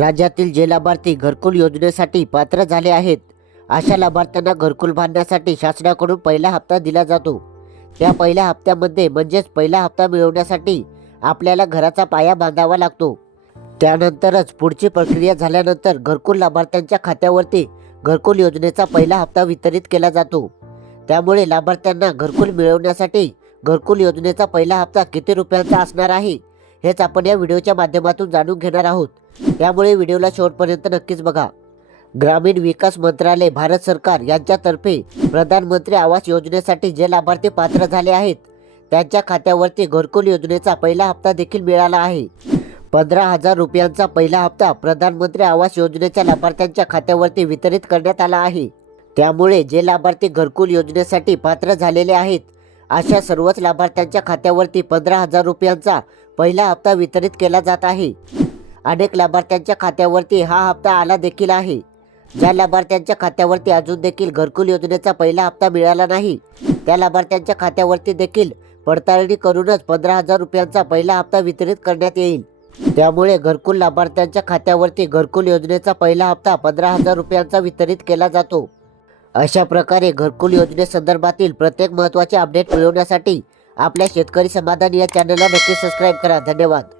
राज्यातील जे लाभार्थी घरकुल योजनेसाठी पात्र झाले आहेत अशा लाभार्थ्यांना घरकुल बांधण्यासाठी शासनाकडून पहिला हप्ता दिला जातो. त्या पहिल्या हप्त्यामध्ये म्हणजेच पहिला हप्ता मिळवण्यासाठी आपल्याला घराचा पाया बांधावा लागतो. त्यानंतरच पुढची प्रक्रिया झाल्यानंतर घरकुल लाभार्थ्यांच्या खात्यावरती घरकुल योजनेचा पहिला हप्ता वितरित केला जातो. त्यामुळे लाभार्थ्यांना घरकुल मिळवण्यासाठी घरकुल योजनेचा पहिला हप्ता किती रुपयांचा असणार आहे हेच आपण या व्हिडिओच्या माध्यमातून जाणून घेणार आहोत. त्यामुळे व्हिडिओला शेवटपर्यंत नक्कीच बघा. ग्रामीण विकास मंत्रालय भारत सरकार यांच्यातर्फे प्रधानमंत्री आवास योजनेसाठी जे लाभार्थी पात्र झाले आहेत त्यांच्या खात्यावरती घरकुल योजनेचा पहिला हप्ता देखील मिळाला आहे. पंधरा हजार रुपयांचा पहिला हप्ता प्रधानमंत्री आवास योजनेच्या लाभार्थ्यांच्या खात्यावरती वितरित करण्यात आला आहे. त्यामुळे जे लाभार्थी घरकुल योजनेसाठी पात्र झालेले आहेत अशा सर्वच लाभार्थ्यांच्या खात्यावरती पंधरा हजार रुपयांचा पहिला हप्ता वितरित केला जात आहे. अनेक लाभार्थ्यांच्या खात्यावरती हा हप्ता आला देखील आहे. ज्या लाभार्थ्यांच्या खात्यावरती अजून देखील घरकुल योजनेचा पहिला हप्ता मिळाला नाही त्या लाभार्थ्यांच्या खात्यावरती देखील पडताळणी करूनच पंधरा हजार रुपयांचा पहिला हप्ता वितरित करण्यात येईल. त्यामुळे घरकुल लाभार्थ्यांच्या खात्यावरती घरकुल योजनेचा पहिला हप्ता पंधरा हजार रुपयांचा वितरित केला जातो. अशा प्रकारे घरकुल योजनेसंदर्भातील प्रत्येक महत्त्वाचे अपडेट मिळवण्यासाठी आपल्या शेतकरी समाधान या चॅनलला नक्की सबस्क्राईब करा. धन्यवाद.